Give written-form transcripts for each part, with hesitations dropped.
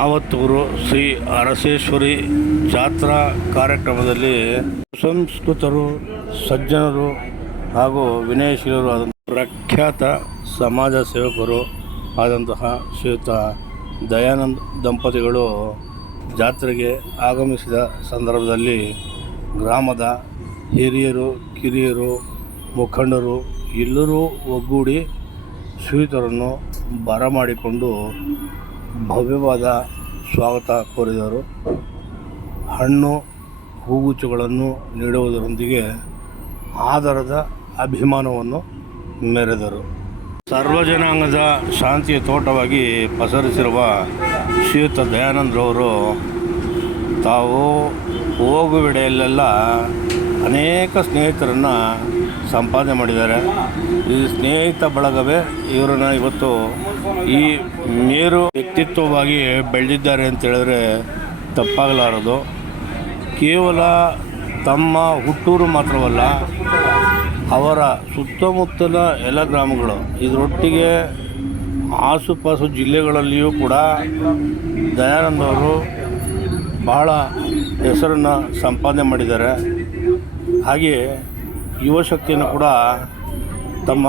ಆವತ್ತೂರು ಶ್ರೀ ಅರಸೇಶ್ವರಿ ಜಾತ್ರಾ ಕಾರ್ಯಕ್ರಮದಲ್ಲಿ ಸುಸಂಸ್ಕೃತರು, ಸಜ್ಜನರು ಹಾಗೂ ವಿನಯಶೀಲರು ಆದ ಪ್ರಖ್ಯಾತ ಸಮಾಜ ಸೇವಕರು ಆದಂತಹ ಶ್ರೀಯುತ ದಯಾನಂದ್ ದಂಪತಿಗಳು ಜಾತ್ರೆಗೆ ಆಗಮಿಸಿದ ಸಂದರ್ಭದಲ್ಲಿ ಗ್ರಾಮದ ಹಿರಿಯರು, ಕಿರಿಯರು, ಮುಖಂಡರು ಎಲ್ಲರೂ ಒಗ್ಗೂಡಿ ಶ್ರೀಯುತರನ್ನು ಬರಮಾಡಿಕೊಂಡು ಭವ್ಯವಾದ ಸ್ವಾಗತ ಕೋರಿದರು. ಹಣ್ಣು ಹೂಗುಚ್ಚುಗಳನ್ನು ನೀಡುವುದರೊಂದಿಗೆ ಆದರದ ಅಭಿಮಾನವನ್ನು ಮೆರೆದರು. ಸರ್ವಜನಾಂಗದ ಶಾಂತಿಯ ತೋಟವಾಗಿ ಪಸರಿಸಿರುವ ಶ್ರೀಯುತ ದಯಾನಂದ್ರವರು ತಾವು ಹೋಗುವೆಡೆಯಲ್ಲೆಲ್ಲ ಅನೇಕ ಸ್ನೇಹಿತರನ್ನು ಸಂಪಾದನೆ ಮಾಡಿದ್ದಾರೆ. ಈ ಸ್ನೇಹಿತ ಬಳಗವೇ ಇವರನ್ನು ಇವತ್ತು ಈ ಮೇರು ವ್ಯಕ್ತಿತ್ವವಾಗಿ ಬೆಳೆದಿದ್ದಾರೆ ಅಂತ ಹೇಳಿದ್ರೆ ತಪ್ಪಾಗಲಾರದು. ಕೇವಲ ತಮ್ಮ ಹುಟ್ಟೂರು ಮಾತ್ರವಲ್ಲ, ಅವರ ಸುತ್ತಮುತ್ತಲ ಎಲ್ಲ ಗ್ರಾಮಗಳು ಇದರೊಟ್ಟಿಗೆ ಆಸುಪಾಸು ಜಿಲ್ಲೆಗಳಲ್ಲಿಯೂ ಕೂಡ ದಯಾನಂದ್ ಅವರು ಬಹಳ ಹೆಸರನ್ನು ಸಂಪಾದನೆ ಮಾಡಿದ್ದಾರೆ. ಹಾಗೆಯೇ ಯುವಶಕ್ತಿಯನ್ನು ಕೂಡ ತಮ್ಮ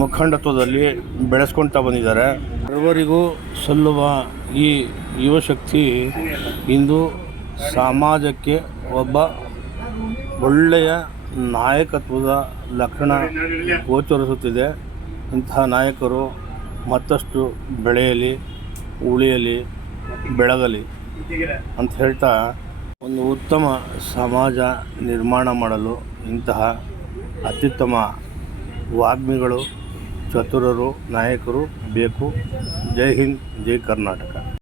ಮುಖಂಡತ್ವದಲ್ಲಿ ಬೆಳೆಸ್ಕೊಳ್ತಾ ಬಂದಿದ್ದಾರೆ. ಸರ್ವರಿಗೂ ಸಲ್ಲುವ ಈ ಯುವಶಕ್ತಿ ಇಂದು ಸಮಾಜಕ್ಕೆ ಒಬ್ಬ ಒಳ್ಳೆಯ ನಾಯಕತ್ವದ ಲಕ್ಷಣ ಗೋಚರಿಸುತ್ತಿದೆ. ಇಂತಹ ನಾಯಕರು ಮತ್ತಷ್ಟು ಬೆಳೆಯಲಿ, ಉಳಿಯಲಿ, ಬೆಳಗಲಿ ಅಂತ ಹೇಳ್ತಾ ಒಂದು ಉತ್ತಮ ಸಮಾಜ ನಿರ್ಮಾಣ ಮಾಡಲು ಇಂತಹ ಅತ್ಯುತ್ತಮ ವಾಗ್ಮಿಗಳು, ಚತುರರು, ನಾಯಕರು ಬೇಕು. ಜೈ ಹಿಂದ್, ಜೈ ಕರ್ನಾಟಕ.